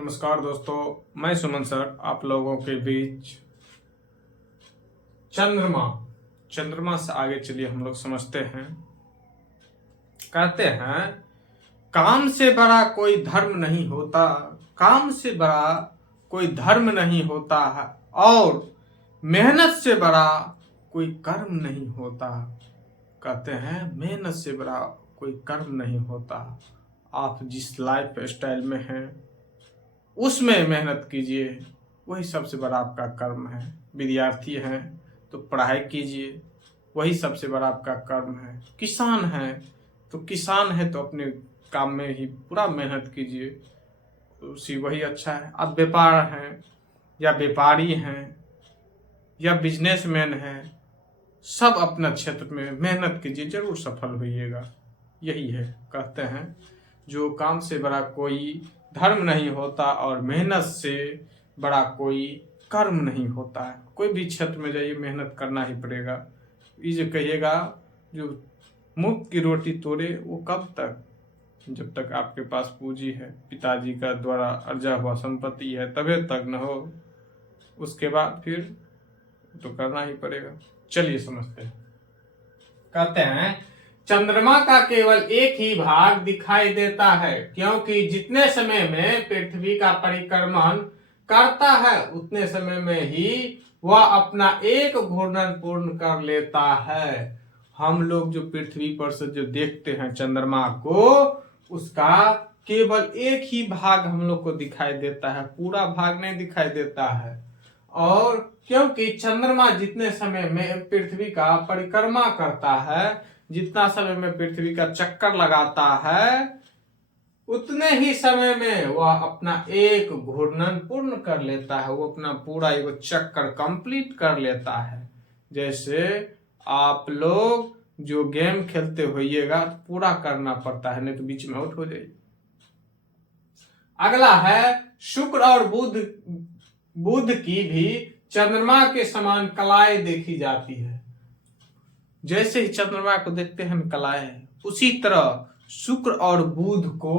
नमस्कार दोस्तों, मैं सुमन सर आप लोगों के बीच चंद्रमा से आगे चलिए हम लोग समझते हैं। कहते हैं काम से बड़ा कोई धर्म नहीं होता, काम से बड़ा कोई धर्म नहीं होता है और मेहनत से बड़ा कोई कर्म नहीं होता। कहते हैं मेहनत से बड़ा कोई कर्म नहीं होता। आप जिस लाइफ स्टाइल में हैं उसमें मेहनत कीजिए, वही सबसे बड़ा आपका कर्म है। विद्यार्थी हैं तो पढ़ाई कीजिए, वही सबसे बड़ा आपका कर्म है। किसान है तो अपने काम में ही पूरा मेहनत कीजिए, वही अच्छा है। आप व्यापार हैं या व्यापारी हैं या बिजनेसमैन हैं, सब अपना क्षेत्र में मेहनत कीजिए, जरूर सफल होइएगा। यही है, कहते हैं जो काम से बड़ा कोई धर्म नहीं होता और मेहनत से बड़ा कोई कर्म नहीं होता है। कोई भी क्षेत्र में जाइए मेहनत करना ही पड़ेगा। ये जो कहिएगा जो मुफ्त की रोटी तोड़े, वो कब तक? जब तक आपके पास पूंजी है, पिताजी का द्वारा अर्जा हुआ संपत्ति है, तभी तक न हो। उसके बाद फिर तो करना ही पड़ेगा। चलिए समझते हैं। कहते हैं चंद्रमा का केवल एक ही भाग दिखाई देता है, क्योंकि जितने समय में पृथ्वी का परिक्रमण करता है उतने समय में ही वह अपना एक घूर्णन पूर्ण कर लेता है। हम लोग जो पृथ्वी पर से जो देखते हैं चंद्रमा को, उसका केवल एक ही भाग हम लोग को दिखाई देता है, पूरा भाग नहीं दिखाई देता है। और क्योंकि चंद्रमा जितने समय में पृथ्वी का परिक्रमा करता है, जितना समय में पृथ्वी का चक्कर लगाता है, उतने ही समय में वह अपना एक घूर्णन पूर्ण कर लेता है। वो अपना पूरा एक चक्कर कंप्लीट कर लेता है। जैसे आप लोग जो गेम खेलते होइएगा तो पूरा करना पड़ता है, नहीं तो बीच में आउट हो जाएगी। अगला है शुक्र और बुध की भी चंद्रमा के समान कलाएं देखी जाती है। जैसे ही चंद्रमा को देखते हैं कलाएं, उसी तरह शुक्र और बुध को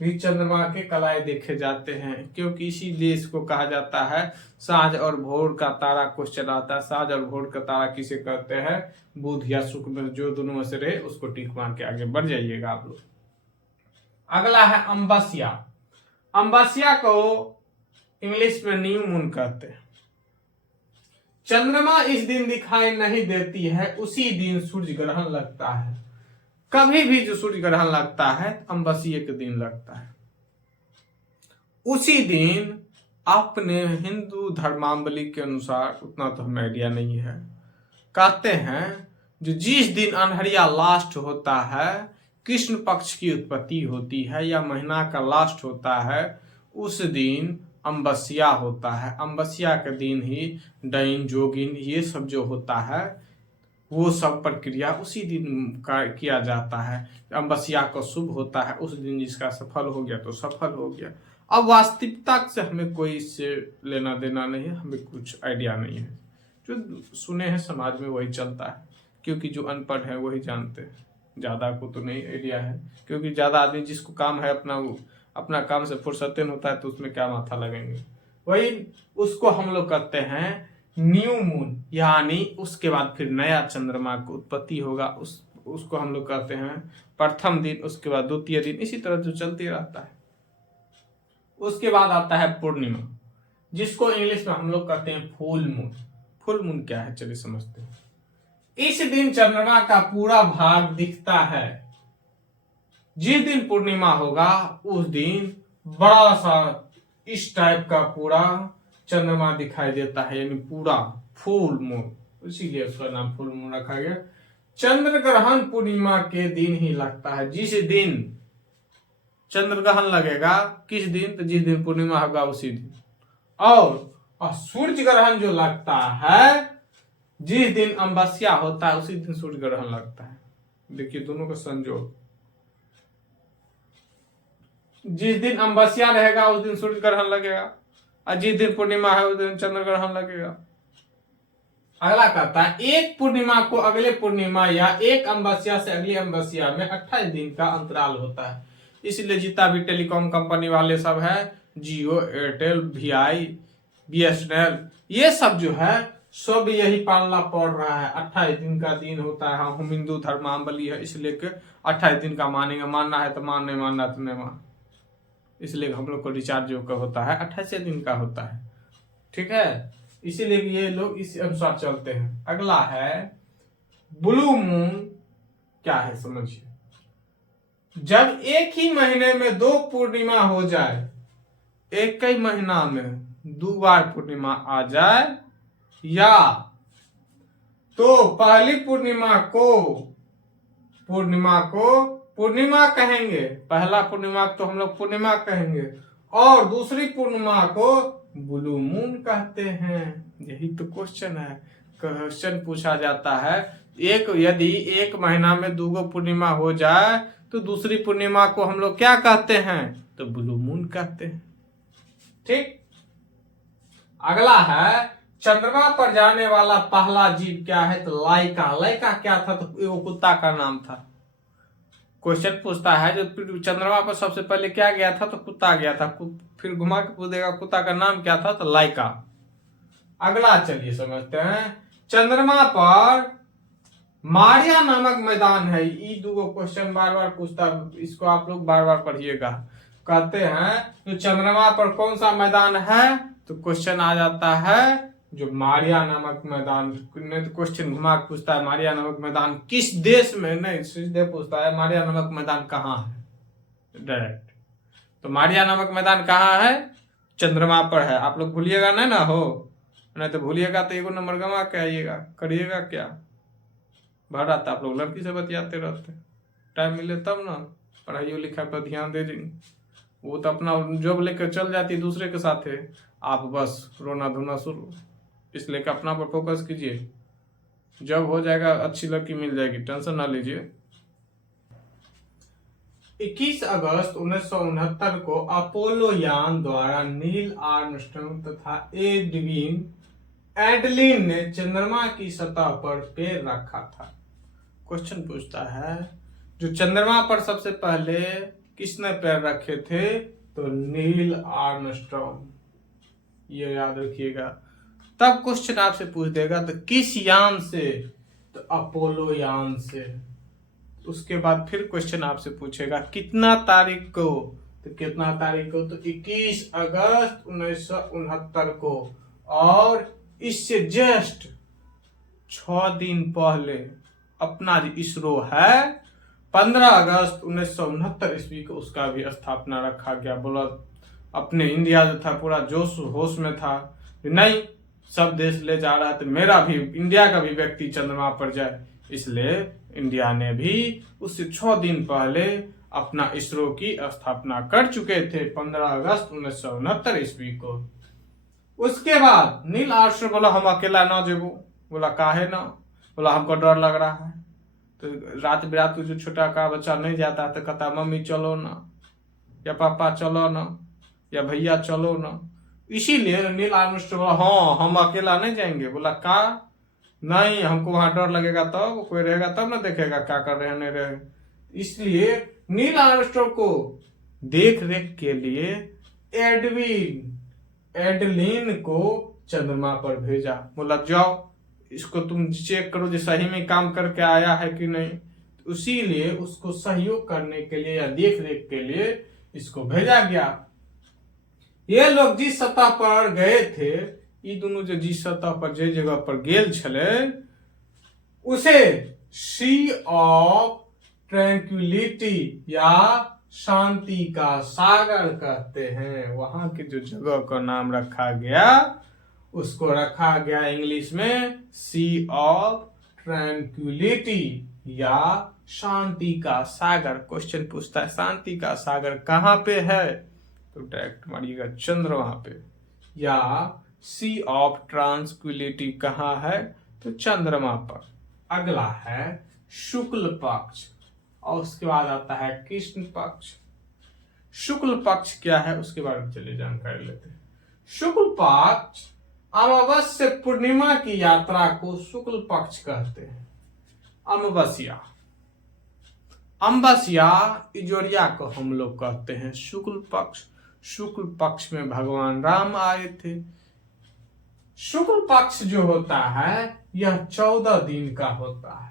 भी चंद्रमा के कलाएं देखे जाते हैं, क्योंकि इसीलिए इसको कहा जाता है साँझ और भोर का तारा क्वेश्चन आता है। साँझ और भोर का तारा किसे कहते हैं? बुध या शुक्र में जो दोनों में से रहे उसको टिक मार के आगे बढ़ जाइएगा आप लोग। अगला है अमावस्या। अमावस्या को इंग्लिश में न्यू मून कहते हैं। चंद्रमा इस दिन दिखाई नहीं देती है, उसी दिन सूर्य ग्रहण लगता है। कभी भी जो सूर्य ग्रहण लगता है अमावस्या के दिन लगता है। उसी दिन अपने हिंदू धर्मावली के अनुसार, उतना तो हमें आइडिया नहीं है, कहते हैं जो जिस दिन अंधेरिया लास्ट होता है, कृष्ण पक्ष की उत्पत्ति होती है या महीना का लास्ट होता है, उस दिन अमावस्या होता है। अमावस्या के दिन ही डाइन जोगिन ये सब जो होता है वो सब प्रक्रिया उसी दिन का किया जाता है। अमावस्या को शुभ होता है, उस दिन जिसका सफल हो गया तो सफल हो गया। अब वास्तविकता से हमें कोई इससे लेना देना नहीं है, हमें कुछ आइडिया नहीं है। जो सुने हैं समाज में वही चलता है, क्योंकि जो अनपढ़ है वही जानते हैं, ज़्यादा को तो नहीं आइडिया है। क्योंकि ज़्यादा आदमी जिसको काम है अपना काम से फुर्सतन होता है तो उसमें क्या माथा लगेंगे। वही उसको हम लोग कहते हैं न्यू मून, यानी उसके बाद फिर नया चंद्रमा की उत्पत्ति होगा, उसको हम लोग कहते हैं प्रथम दिन, उसके बाद द्वितीय दिन, इसी तरह जो चलते रहता है। उसके बाद आता है पूर्णिमा, जिसको इंग्लिश में हम लोग कहते हैं फुल मून। फुल मून क्या है चलिए समझते हैं। इस दिन चंद्रमा का पूरा भाग दिखता है। जिस दिन पूर्णिमा होगा उस दिन बड़ा सा इस टाइप का पूरा चंद्रमा दिखाई देता है, यानी पूरा फुल मून, इसीलिए उसका नाम फुल मून रखा गया। चंद्र ग्रहण पूर्णिमा के दिन ही लगता है। जिस दिन चंद्र ग्रहण लगेगा, किस दिन? तो जिस दिन पूर्णिमा होगा उसी दिन। और सूर्य ग्रहण जो लगता है, जिस दिन अमावस्या होता है उसी दिन सूर्य ग्रहण लगता है। देखिए दोनों का संयोग, जिस दिन अमावस्या रहेगा उस दिन सूर्य ग्रहण लगेगा, और जिस दिन पूर्णिमा है उस दिन चंद्र ग्रहण लगेगा। अगला कहता है एक पूर्णिमा को अगले पूर्णिमा या एक अमावस्या से अगली अमावस्या में 28 दिन का अंतराल होता है। इसलिए जितना भी टेलीकॉम कंपनी वाले सब है जियो, एयरटेल, वीआई, बीएसएनएल, ये सब जो है सब यही पालना पड़ रहा है। 28 दिन का दिन होता है। हम हिंदू धर्मावलंबी है, इसलिए कि 28 दिन का मानेंगे, मानना है तो मान, नहीं मानना तो नहीं मान। इसलिए हम लोग को रिचार्ज जो का होता है 28 दिन का होता है, ठीक है। इसीलिए ये लोग इस अनुसार चलते हैं। अगला है ब्लू मून। क्या है समझिए, जब एक ही महीने में 2 पूर्णिमा हो जाए, एक ही महीना में 2 बार पूर्णिमा आ जाए, या तो पहली पूर्णिमा को पूर्णिमा कहेंगे, पहला पूर्णिमा तो हम लोग पूर्णिमा कहेंगे, और दूसरी पूर्णिमा को ब्लू मून कहते हैं। यही तो क्वेश्चन है। क्वेश्चन पूछा जाता है यदि एक महीना में 2 पूर्णिमा हो जाए तो दूसरी पूर्णिमा को हम लोग क्या कहते हैं, तो ब्लू मून कहते हैं, ठीक। अगला है चंद्रमा पर जाने वाला पहला जीव क्या है, तो लाइका। लाइका क्या था, तो वो कुत्ता का नाम था। क्वेश्चन पूछता है जो चंद्रमा पर सबसे पहले क्या गया था, तो कुत्ता गया था। फिर घुमा के पूछेगा कुत्ता का नाम क्या था, तो लाइका। अगला चलिए समझते हैं। चंद्रमा पर मारिया नामक मैदान है। ये 2 क्वेश्चन बार बार पूछता है, इसको आप लोग बार बार पढ़िएगा। कहते हैं तो चंद्रमा पर कौन सा मैदान है, तो क्वेश्चन आ जाता है जो मारिया नामक मैदान। नहीं तो क्वेश्चन घुमा के पूछता है मारिया नामक मैदान किस देश में, नहीं सीधे पूछता है मारिया नामक मैदान कहाँ है, डायरेक्ट। तो मारिया नामक मैदान कहाँ है, चंद्रमा पर है। आप लोग भूलिएगा नहीं ना हो, नहीं तो भूलिएगा तो 1 नंबर गंवा के आइएगा, करिएगा क्या भर आता। आप लोग लड़की से बतियाते रहते, टाइम मिले तब ना पढ़ाई लिखाई पर ध्यान दे देंगे। वो तो अपना जॉब लेकर चल जाती है दूसरे के साथ है, आप बस रोना धोना शुरू। इसलिए कि अपना पर फोकस कीजिए, जब हो जाएगा अच्छी लड़की मिल जाएगी, टेंशन ना लीजिए। 21 अगस्त 1969 को अपोलो यान द्वारा नील आर्मस्ट्रांग तथा एडलिन ने चंद्रमा की सतह पर पैर रखा था। क्वेश्चन पूछता है जो चंद्रमा पर सबसे पहले किसने पैर रखे थे, तो नील आर्मस्ट्रांग, ये याद रखिएगा। तब क्वेश्चन आपसे पूछ देगा तो किस यान से, तो अपोलो यान से। उसके बाद फिर क्वेश्चन आपसे पूछेगा कितना तारीख को, तो कितना तारीख को, तो 21 अगस्त 1969 को। और इससे जस्ट 6 दिन पहले अपना जो इसरो है 15 अगस्त 1969 ईस्वी को उसका भी स्थापना रखा गया। बोला अपने इंडिया जो था पूरा जोश होश में था, नहीं सब देश ले जा रहा है तो मेरा भी इंडिया का भी व्यक्ति चंद्रमा पर जाए, इसलिए इंडिया ने भी उससे 6 दिन पहले अपना इसरो की स्थापना कर चुके थे 15 अगस्त 1969 ईस्वी को। उसके बाद नील आर्मस्ट्रांग बोला हम अकेला ना जेबो। बोला काहे ना, बोला हमको डर लग रहा है। तो रात बिरात जो छोटा का बच्चा नहीं जाता तो कहता मम्मी चलो ना, या पापा चलो ना, या भैया चलो ना। इसीलिए नील आर्मस्ट्रांग बोला हाँ हम अकेला नहीं जाएंगे। बोला का नहीं, हमको वहां डर लगेगा, तब कोई रहेगा तब ना देखेगा क्या कर रहे हैं नहीं रहे। इसलिए नील आर्मस्ट्रांग को देख रेख के लिए एडलिन को चंद्रमा पर भेजा। बोला जाओ इसको तुम चेक करो जो सही में काम करके आया है कि नहीं। तो इसीलिए उसको सहयोग करने के लिए या देख रेख के लिए इसको भेजा गया। ये लोग जिस सतह पर गए थे, ये दोनों जो जिस सतह पर जिस जगह पर गेल छले उसे सी ऑफ ट्रैंक्विलिटी या शांति का सागर कहते हैं। वहां की जो जगह का नाम रखा गया उसको रखा गया इंग्लिश में सी ऑफ ट्रैंक्विलिटी या शांति का सागर। क्वेश्चन पूछता है शांति का सागर कहाँ पे है, तो डायरेक्ट मारिएगा चंद्रमा पे। या सी ऑफ ट्रांसक्विलिटी कहाँ है, तो चंद्रमा पर। अगला है शुक्ल पक्ष और उसके बाद आता है कृष्ण पक्ष। शुक्ल पक्ष क्या है उसके बारे में चलिए जानकारी लेते हैं। शुक्ल पक्ष अमावस्या पूर्णिमा की यात्रा को शुक्ल पक्ष कहते हैं। अमावस्या अमावस्या इजोरिया को हम लोग कहते हैं शुक्ल पक्ष। शुक्ल पक्ष में भगवान राम आए थे। शुक्ल पक्ष जो होता है यह 14 दिन का होता है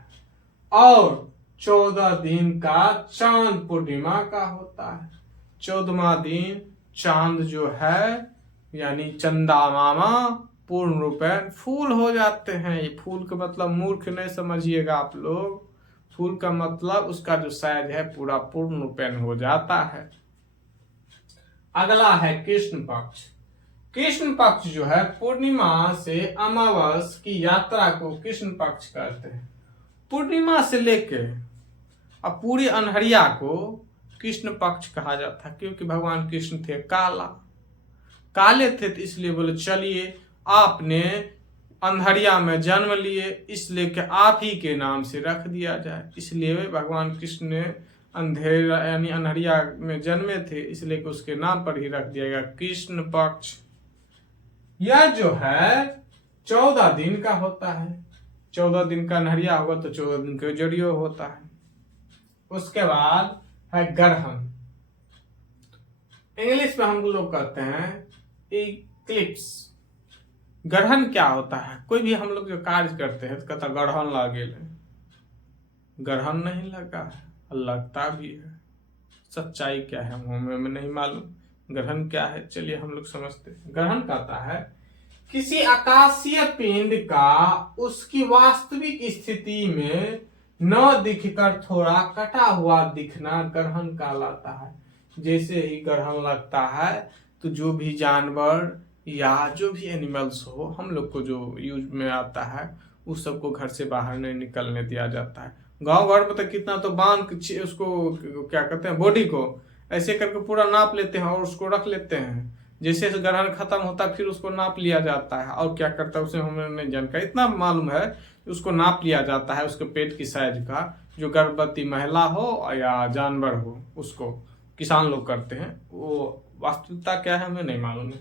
और 14 दिन का चांद पूर्णिमा का होता है। 14वां दिन चांद जो है यानी चंदा मामा पूर्ण रूपेण फूल हो जाते हैं। ये फूल का मतलब मूर्ख नहीं समझिएगा आप लोग, फूल का मतलब उसका जो साइज है पूरा पूर्ण रूपेण हो जाता है। अगला है कृष्ण पक्ष। कृष्ण पक्ष जो है पूर्णिमा से अमावस की यात्रा को कृष्ण पक्ष कहते हैं। पूर्णिमा से लेके अब पूरी अनहरिया को कृष्ण पक्ष कहा जाता है, क्योंकि भगवान कृष्ण थे काले थे, तो इसलिए बोले चलिए आपने अंधरिया में जन्म लिए, इसलिए कि आप ही के नाम से रख दिया जाए। इसलिए भगवान कृष्ण ने अंधेरा यानी अनहरिया में जन्मे थे, इसलिए कि उसके नाम पर ही रख दिया गया कृष्ण पक्ष। यह जो है 14 दिन का होता है। 14 दिन का अनहरिया होगा तो 14 दिन का जड़ियो होता है। उसके बाद है ग्रहण। इंग्लिश में हम लोग कहते हैं इक्लिप्स। ग्रहण क्या होता है? कोई भी हम लोग जो कार्य करते हैं तो कहता ग्रहण लागे, ग्रहण नहीं लगा है, लगता भी है। सच्चाई क्या है हमें नहीं मालूम। ग्रहण क्या है चलिए हम लोग समझते हैं। ग्रहण कहता है किसी आकाशीय पिंड का उसकी वास्तविक स्थिति में न दिखकर थोड़ा कटा हुआ दिखना ग्रहण कहलाता है। जैसे ही ग्रहण लगता है तो जो भी जानवर या जो भी एनिमल्स हो हम लोग को जो यूज में आता है उस सबको घर से बाहर नहीं निकलने दिया जाता है। गांव घर में तो कितना तो बांध उसको क्या कहते हैं बॉडी को ऐसे करके पूरा नाप लेते हैं और उसको रख लेते हैं। जैसे ग्रहण खत्म होता है फिर उसको नाप लिया जाता है और क्या करता है उसे हमें नहीं जानकारी, इतना मालूम है उसको नाप लिया जाता है उसके पेट की साइज का। जो गर्भवती महिला हो या जानवर हो उसको किसान लोग करते हैं, वो वास्तविकता क्या है हमें नहीं मालूम है।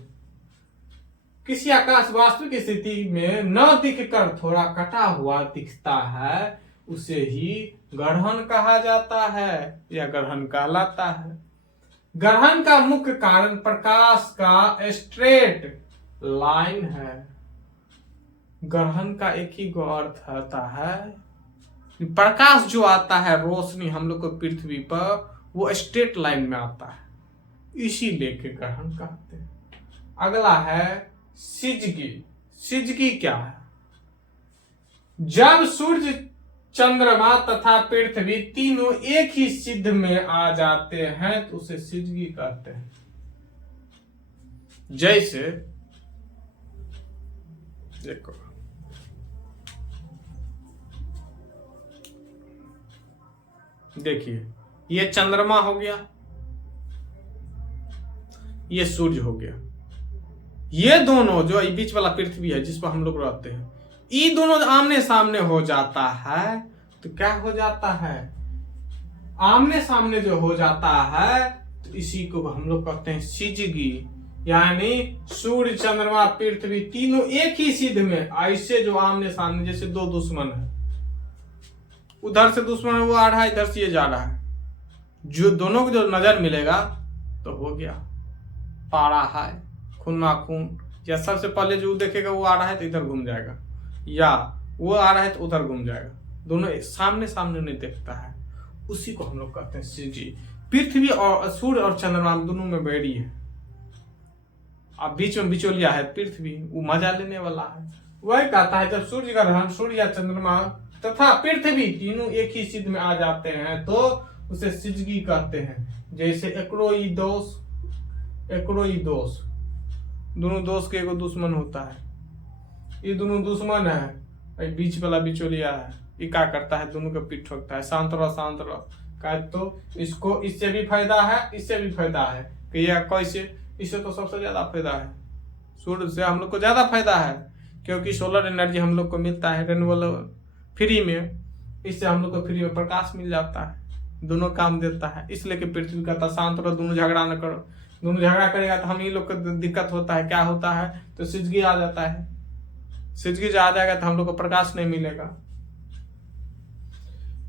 किसी आकाश वास्तविक स्थिति में न दिखकर थोड़ा कटा हुआ दिखता है उसे ही ग्रहण कहा जाता है या ग्रहण कहलाता है। ग्रहण का मुख्य कारण प्रकाश का स्ट्रेट लाइन है। ग्रहण का एक ही अर्थ होता है प्रकाश जो आता है रोशनी हम लोग को पृथ्वी पर वो स्ट्रेट लाइन में आता है, इसी लेके ग्रहण कहते हैं। अगला है सिजगी। सिजगी क्या है? जब सूर्य चंद्रमा तथा पृथ्वी तीनों एक ही सिद्ध में आ जाते हैं तो उसे सिजगी कहते हैं। जैसे देखो देखिए ये चंद्रमा हो गया, ये सूर्य हो गया, ये दोनों जो बीच वाला पृथ्वी है जिस पर हम लोग रहते हैं, ये दोनों आमने सामने हो जाता है तो क्या हो जाता है? आमने सामने जो हो जाता है तो इसी को हम लोग कहते हैं सिजगी। यानी सूर्य चंद्रमा पृथ्वी तीनों एक ही सिद्ध में, ऐसे जो आमने सामने जैसे दो दुश्मन है, उधर से दुश्मन है वो आ रहा है, इधर से ये जा रहा है, जो दोनों को जो नजर मिलेगा तो हो गया पारा है खूना खून। या सबसे पहले जो देखेगा वो आ रहा है तो इधर घूम जाएगा, या वो आ रहा है तो उधर घूम जाएगा, दोनों सामने सामने नहीं देखता है, उसी को हम लोग कहते हैं सिजगी। पृथ्वी और सूर्य और चंद्रमा दोनों में बैरी है, अब बीच में बिचौलिया है पृथ्वी, वो मजा लेने वाला है। वही कहता है जब सूर्य ग्रहण सूर्य या चंद्रमा तथा पृथ्वी तीनों एक ही सिद्ध में आ जाते हैं तो उसे सिजगी कहते हैं। जैसे एकरोई दोष, एकरोई दोष, दोनों दोस्त के एगो दुश्मन होता है, ये दोनों दुश्मन है, बीच वाला बिचौलिया है, ये क्या करता है दोनों का पीठ ठोकता है, शांत रहो कहे तो इसको इससे भी फायदा है इससे भी फायदा है कि यह कैसे, इससे तो सबसे ज्यादा फायदा है, सूर्य से हम लोग को ज्यादा फायदा है क्योंकि सोलर एनर्जी हम लोग को मिलता है रेन्यूएबल फ्री में, इससे हम लोग को फ्री में प्रकाश मिल जाता है, दोनों काम देता है। इसलिए कि पृथ्वी का शांत रहो, दोनों झगड़ा न करो, दोनों झगड़ा करेगा तो हम ही लोग को दिक्कत होता है, क्या होता है तो सिजगी आ जाता है, सिजगी जो आ जाएगा तो हम लोग को प्रकाश नहीं मिलेगा।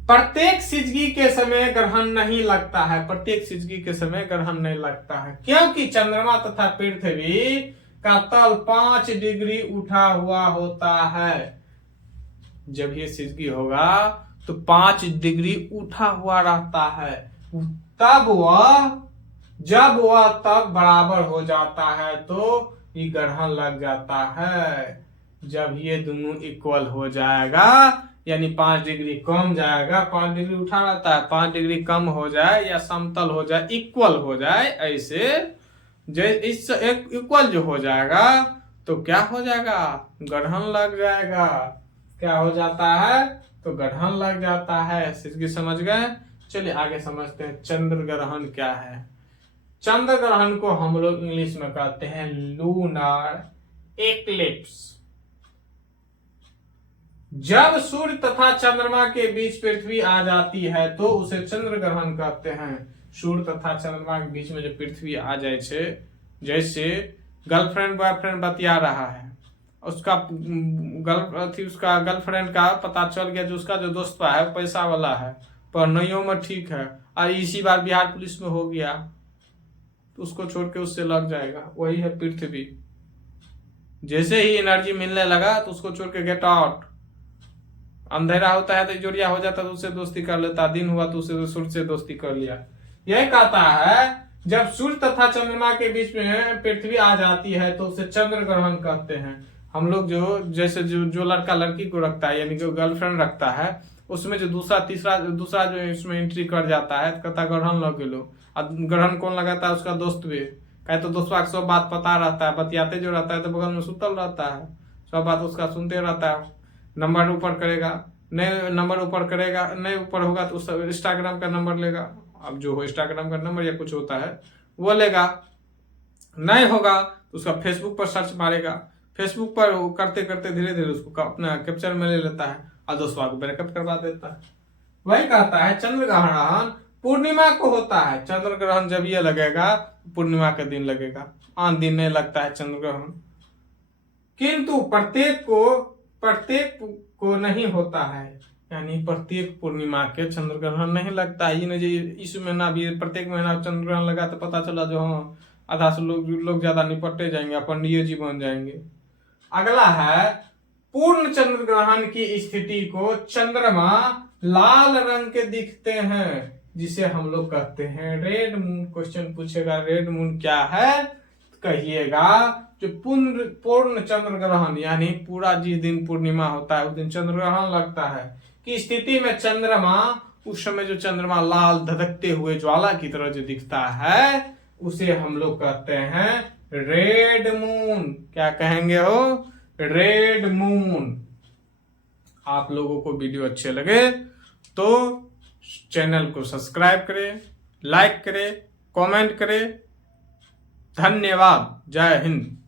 प्रत्येक सिजगी के समय ग्रहण नहीं लगता है, प्रत्येक सिजगी के समय ग्रहण नहीं लगता है, क्योंकि चंद्रमा तथा पृथ्वी का तल 5 डिग्री उठा हुआ होता है। जब ये सिजगी होगा तो 5 डिग्री उठा हुआ रहता है, जब वह तब बराबर हो जाता है तो ये ग्रहण लग जाता है। जब ये दोनों इक्वल हो जाएगा, यानी 5 डिग्री कम जाएगा, 5 डिग्री उठा रहता है, 5 डिग्री कम हो जाए या समतल हो जाए, इक्वल हो जाए, ऐसे इस एक इक्वल जो हो जाएगा तो क्या हो जाएगा, ग्रहण लग जाएगा। क्या हो जाता है, तो ग्रहण लग जाता है। सिजगी समझ गए। चलिए आगे समझते हैं चंद्र ग्रहण क्या है। चंद्र ग्रहण को हम लोग इंग्लिश में कहते हैं लूनार एक्लिप्स। जब सूर्य तथा चंद्रमा के बीच पृथ्वी आ जाती है तो उसे चंद्र ग्रहण कहते हैं। सूर्य तथा चंद्रमा के बीच में जो पृथ्वी आ जाए छे, जैसे गर्लफ्रेंड बॉयफ्रेंड बतिया रहा है, उसका गर्लफ्रेंड का पता चल गया, जो उसका जो दोस्त है पैसा वाला है, पढ़ने में ठीक है, और इसी बार बिहार पुलिस में हो गया, तो उसको छोड़ के उससे लग जाएगा। वही है पृथ्वी। जैसे ही एनर्जी मिलने लगा तो उसको छोड़ के गेट आउट। अंधेरा होता है तो जोड़िया हो जाता है तो उससे दोस्ती कर लेता, दिन हुआ तो उसे सूर्य से दोस्ती कर लिया। यह कहता है जब सूर्य तथा चंद्रमा के बीच में पृथ्वी आ जाती है तो उसे चंद्र ग्रहण कहते हैं। हम लोग जैसे जो लड़का लड़की को रखता है, यानी कि गर्लफ्रेंड रखता है, उसमें जो दूसरा जो इसमें एंट्री कर जाता है तो कहता ग्रहण लग लो। और ग्रहण कौन लगाता है, उसका दोस्त भी। कहे तो दोस्तों को सब बात पता रहता है, बतियाते जो रहता है तो बगल में सुतल रहता है, सब बात उसका सुनते रहता है। नंबर ऊपर करेगा, नहीं ऊपर होगा तो उसका इंस्टाग्राम का नंबर लेगा। अब जो हो इंस्टाग्राम का नंबर या कुछ होता है वो लेगा, नहीं होगा तो उसका फेसबुक पर सर्च मारेगा, फेसबुक पर करते करते धीरे धीरे उसको अपना कैप्चर में ले लेता है और दोस्तों को ब्रेकअप करवा देता है। वही कहता है चंद्र ग्रहण पूर्णिमा को होता है। चंद्र ग्रहण जब ये लगेगा पूर्णिमा के दिन लगेगा, आन दिन नहीं लगता है चंद्र ग्रहण। किंतु प्रत्येक को नहीं होता है, यानी प्रत्येक पूर्णिमा के चंद्र ग्रहण नहीं लगता है। ये इस महीना भी प्रत्येक महीना चंद्र ग्रहण लगा तो पता चला जो हाँ आधा से लोग ज्यादा निपटते जाएंगे, पंडित जी बन जाएंगे। अगला है पूर्ण चंद्र ग्रहण की स्थिति को चंद्रमा लाल रंग के दिखते हैं, जिसे हम लोग कहते हैं रेड मून। क्वेश्चन पूछेगा रेड मून क्या है, कहिएगा जो पूर्ण चंद्र ग्रहण, यानी पूरा जिस दिन पूर्णिमा होता है उस दिन चंद्र ग्रहण लगता है कि स्थिति में चंद्रमा, उस समय जो चंद्रमा लाल धधकते हुए ज्वाला की तरह जो दिखता है उसे हम लोग कहते हैं रेड मून। क्या कहेंगे हो, रेड मून। आप लोगों को वीडियो अच्छे लगे तो चैनल को सब्सक्राइब करें, लाइक करें, कमेंट करें। धन्यवाद। जय हिंद।